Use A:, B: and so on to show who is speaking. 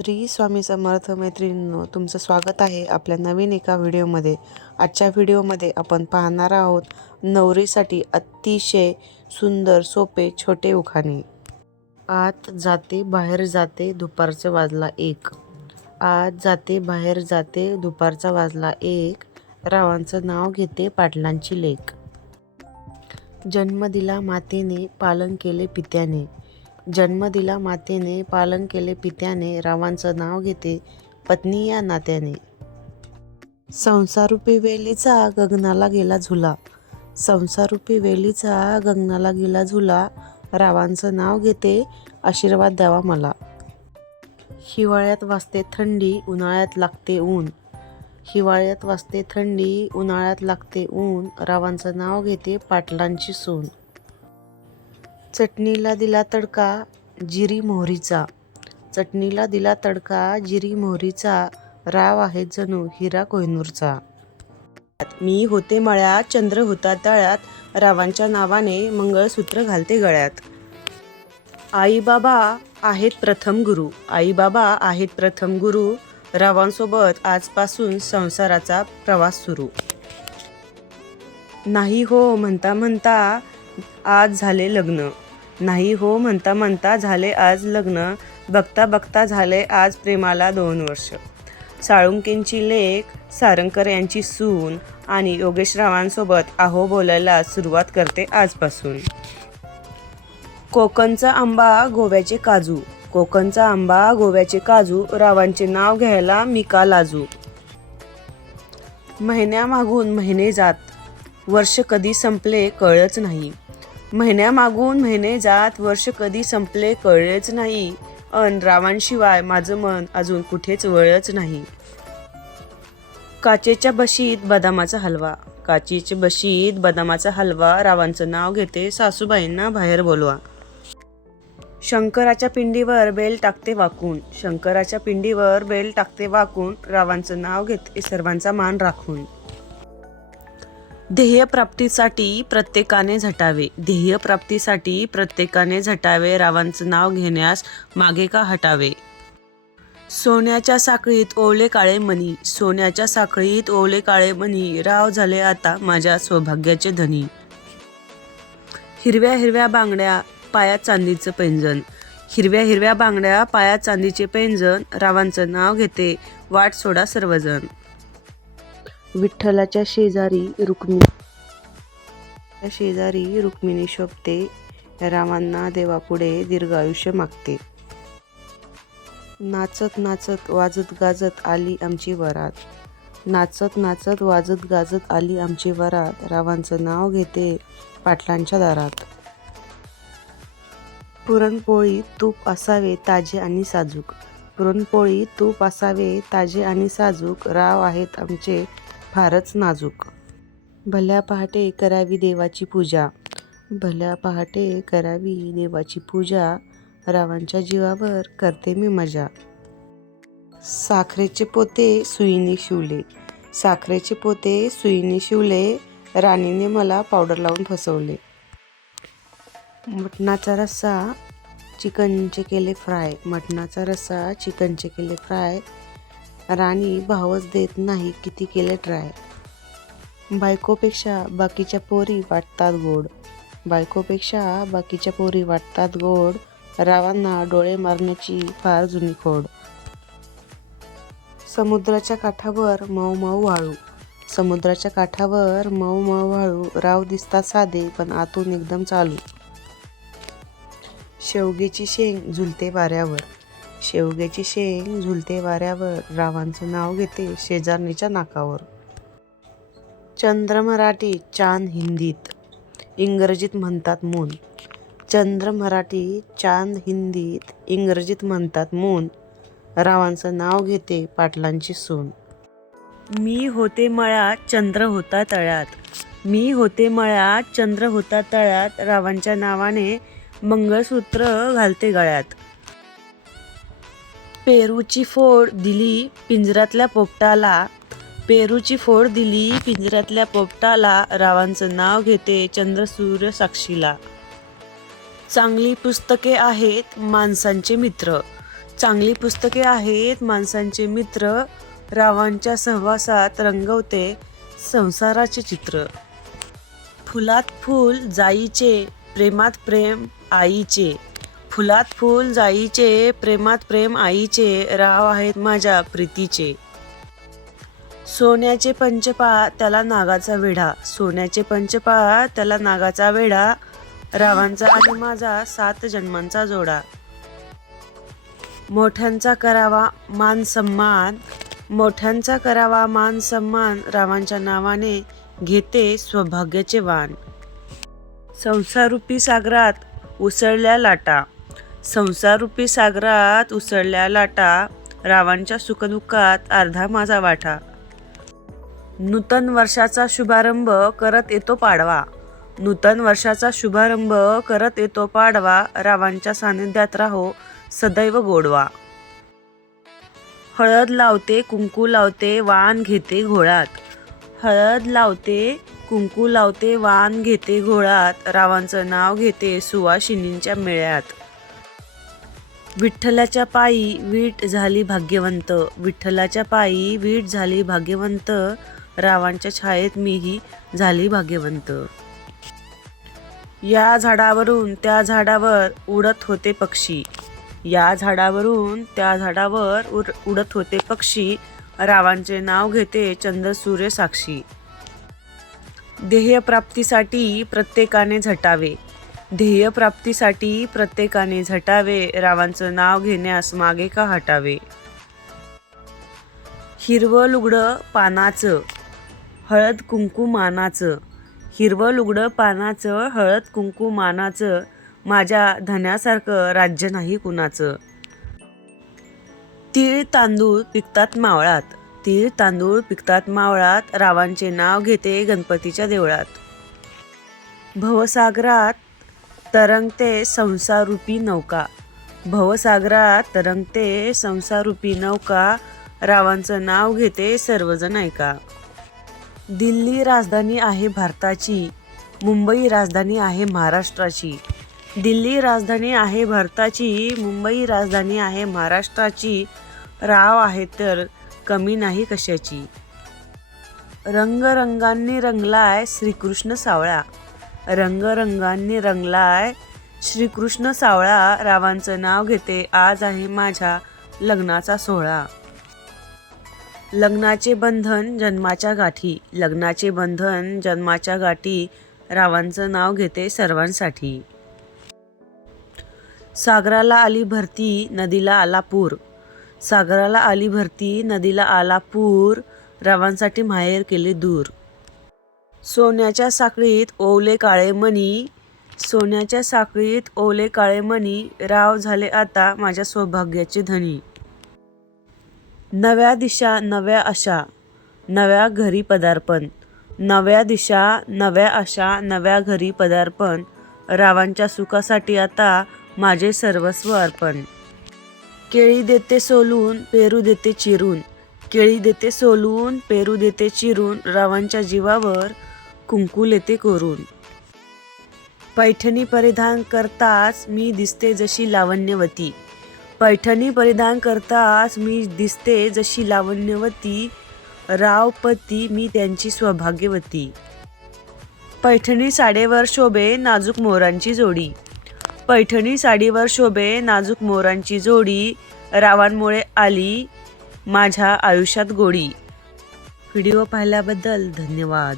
A: श्री स्वामी समर्थ मैत्रिणींनो तुमचं स्वागत आहे आपल्या नवीन एका व्हिडिओमध्ये. आजच्या व्हिडिओमध्ये आपण पाहणार आहोत नवरीसाठी अतिशय सुंदर सोपे छोटे उखाणे. आत जाते बाहेर जाते दुपारचा वाजला एक. आत जाते बाहेर जाते दुपारचा वाजला एक. रावांचं नाव घेते पाटलांची लेक जन्म दिला मातेने पालन केले पित्याने. जन्म दिला मातेने पालन केले पित्याने रावांचं नाव घेते पत्नी या नात्याने. संसारूपी वेलीचा गगनाला गेला झुला. संसारूपी वेलीचा गगनाला गेला झुला. रावांचं नाव घेते आशीर्वाद द्यावा मला. हिवाळ्यात वाजते थंडी उन्हाळ्यात लागते ऊन. हिवाळ्यात वाजते थंडी उन्हाळ्यात लागते ऊन. रावांचं नाव घेते पाटलांची सून. चटणीला दिला तडका जिरी मोहरीचा. चटणीला दिला तडका जिरी मोहरीचा. राव आहे जणू हिरा कोहिनूरचा. मी होते मळ्यात चंद्र होता तळ्यात. रावांच्या नावाने मंगळसूत्र घालते गळ्यात. आई बाबा आहेत प्रथम गुरु. आई बाबा आहेत प्रथम गुरु. रावांसोबत आजपासून संसाराचा प्रवास सुरू. नाही हो म्हणता म्हणता आज झाले लग्न. नाही हो म्हणता म्हणता झाले आज लग्न. बघता बघता झाले आज प्रेमाला दोन वर्ष. साळुंकेंची लेख सारंगकर यांची सून आणि योगेशरावांसोबत आहो बोलायला सुरुवात करते आजपासून. कोकणचा आंबा गोव्याचे काजू. कोकणचा आंबा गोव्याचे काजू रावांचे नाव घ्यायला मी का लाजू. महिन्यामागून महिने जात. वर्ष कधी संपले कळच नाही. महिन्यामागून महिने जात वर्ष कधी संपले कळलेच नाही. अन रावांशिवाय माझं मन अजून कुठेच वळच नाही. काचेच्या बशीत बदामाचा हलवा. काचेच्या बशीत बदामाचा हलवा रावांचं नाव घेते सासूबाईंना बाहेर बोलवा. शंकराच्या पिंडीवर बेल टाकते वाकून. शंकराच्या पिंडीवर बेल टाकते वाकून रावांचं नाव घेते सर्वांचा मान राखून. ध्येयप्राप्तीसाठी प्रत्येकाने झटावे. ध्येयप्राप्तीसाठी प्रत्येकाने झटावे रावांचं नाव घेण्यास मागे का हटावे? सोन्याच्या साखळीत ओवले काळे मनी सोन्याच्या साखळीत ओवले काळे मनी राव झाले आता माझ्या सौभाग्याचे धनी. हिरव्या हिरव्या बांगड्या पायात चांदीचं पैंजण. हिरव्या हिरव्या बांगड्या पायात चांदीचे पैंजण रावांचं नाव घेते वाट सोडा सर्वजण. विठ्ठलाच्या शेजारी रुक्मिणी. शेजारी रुक्मिणी शोभते रामांना देवापुढे दीर्घायुष्य मागते. नाचत नाचत वाजत गाजत आली आमची वरात. नाचत नाचत वाजत गाजत आली आमची वरात. रावांचं नाव घेते पाटलांच्या दारात. पुरणपोळी तूप असावे ताजे आणि साजूक. पुरणपोळी तूप असावे ताजे आणि साजूक. राव आहेत आमचे फारच नाजूक. भल्या पहाटे करावी देवाची पूजा. भल्या पहाटे करावी देवाची पूजा रावांच्या जीवावर करते मी मजा. साखरेचे पोते सुईने शिवले. साखरेचे पोते सुईने शिवले राणीने मला पावडर लावून फसवले. मटणाचा रस्सा चिकनचे केले फ्राय. मटणाचा रस्सा चिकनचे केले फ्राय. राणी भावच देत नाही किती केले ट्राय. बायकोपेक्षा बाकीच्या पोरी वाटतात गोड. बायकोपेक्षा बाकीच्या पोरी वाटतात गोड. रावांना डोळे मारण्याची फार जुनी खोड. समुद्राच्या काठावर मऊ मऊ वाळू. समुद्राच्या काठावर मऊ मऊ वाळू. राव दिसतात साधे पण आतून एकदम चालू. शेवगेची शेंग झुलते वाऱ्यावर. शेवग्याची शेंग झुलते वाऱ्यावर रावांचं नाव घेते शेजारणीच्या नाकावर. चंद्र मराठी चांद हिंदीत इंग्रजीत म्हणतात मून. चंद्र मराठी चांद हिंदीत इंग्रजीत म्हणतात मून. रावांचं नाव घेते पाटलांची सून. मी होते मळ्यात चंद्र होता तळ्यात. मी होते मळ्यात चंद्र होता तळ्यात रावांच्या नावाने मंगळसूत्र घालते गळ्यात. पेरूची फोड दिली पिंजऱ्यातल्या पोपटाला. पेरूची फोड दिली पिंजऱ्यातल्या पोपटाला. रावांचं नाव घेते चंद्रसूर्य साक्षीला. चांगली पुस्तके आहेत माणसांचे मित्र. चांगली पुस्तके आहेत माणसांचे मित्र. रावांच्या सहवासात रंगवते संसाराचे चित्र. फुलात फूल जाईचे प्रेमात प्रेम आईचे. फुलात फुल जाईचे प्रेमात प्रेम आईचे राव आहेत माझ्या प्रीतीचे. सोन्याचे पंचपा त्याला नागाचा वेढा. सोन्याचे पंचपा त्याला नागाचा वेढा. रावांचा आणि माझा सात जन्मांचा जोडा. मोठ्यांचा करावा मान सन्मान. मोठ्यांचा करावा मान सन्मान रावांच्या नावाने घेते सौभाग्याचे वाण. संसारूपी सागरात उसळल्या लाटा. संसाररूपी सागरात उसळल्या लाटा रावांच्या सुखदुःखात अर्धा माझा वाटा. नूतन वर्षाचा शुभारंभ करत येतो पाडवा. नूतन वर्षाचा शुभारंभ करत येतो पाडवा रावांच्या सानिध्यात राहो सदैव गोडवा. हळद लावते कुंकू लावते वाण घेते घोळात. हळद लावते कुंकू लावते वाण घेते घोळात. रावांचं नाव घेते सुवाशिनींच्या मेळ्यात. विठ्ठलाच्या पायी वीट झाली भाग्यवंत. विठ्ठलाच्या पायी वीट झाली भाग्यवंत. रावांच्या छायेत मीही झाली भाग्यवंत. या झाडावरून त्या झाडावर उडत होते पक्षी. या झाडावरून त्या झाडावर उर उडत होते पक्षी. रावांचे नाव घेते चंद्रसूर्य साक्षी ध्येयप्राप्तीसाठी प्रत्येकाने झटावे. ध्येयप्राप्तीसाठी प्रत्येकाने झटावे रावांचं नाव घेण्यास मागे का हटावे? हिरवं लुगडं पानाचं हळद कुंकू मानाचं हिरवं लुगडं पानाचं हळद कुंकू मानाचं माझ्या धन्यासारखं राज्य नाही कुणाचं. तीळ तांदूळ पिकतात मावळात तीळ तांदूळ पिकतात मावळात रावांचे नाव घेते गणपतीच्या देवळात. भवसागरात तरंगते संसारूपी नौका. भवसागरात तरंगते संसारूपी नौका. रावांचं नाव घेते सर्वजण ऐका. दिल्ली राजधानी आहे भारताची. मुंबई राजधानी आहे महाराष्ट्राची. दिल्ली राजधानी आहे भारताची. मुंबई राजधानी आहे महाराष्ट्राची. राव आहे तर कमी नाही कशाची. रंगरंगांनी रंगलाय श्रीकृष्ण सावळा. रंगरंगांनी रंगलाय. श्रीकृष्ण सावळा रावांचं नाव घेते आज आहे माझ्या लग्नाचा सोहळा. लग्नाचे बंधन जन्माच्या गाठी. लग्नाचे बंधन जन्माच्या गाठी रावांचं नाव घेते सर्वांसाठी. सागराला आली भरती नदीला आला पूर. सागराला आली भरती नदीला आला पूर रावांसाठी माहेर केले दूर. सोन्याच्या साखळीत ओवले काळे मणी सोन्याच्या साखळीत ओवले काळे मणी राव झाले आता माझ्या सौभाग्याचे धनी. नव्या दिशा नव्या आशा नव्या घरी पदार्पण. नव्या दिशा नव्या आशा नव्या घरी पदार्पण. रावांच्या सुखासाठी आता माझे सर्वस्व अर्पण. केळी देते सोलून पेरू देते चिरून. केळी देते सोलून पेरू देते चिरून रावांच्या जीवावर कुंकू लेते कोरून. पैठणी परिधान करताच मी दिसते जशी लावण्यवती. पैठणी परिधान करताच मी दिसते जशी लावण्यवती. रावपती मी त्यांची सौभाग्यवती. पैठणी साडेवर शोभे नाजूक मोरांची जोडी. पैठणी साडीवर शोभे नाजूक मोरांची जोडी. रावांमुळे आली माझ्या आयुष्यात गोडी. व्हिडिओ पाहिल्याबद्दल धन्यवाद.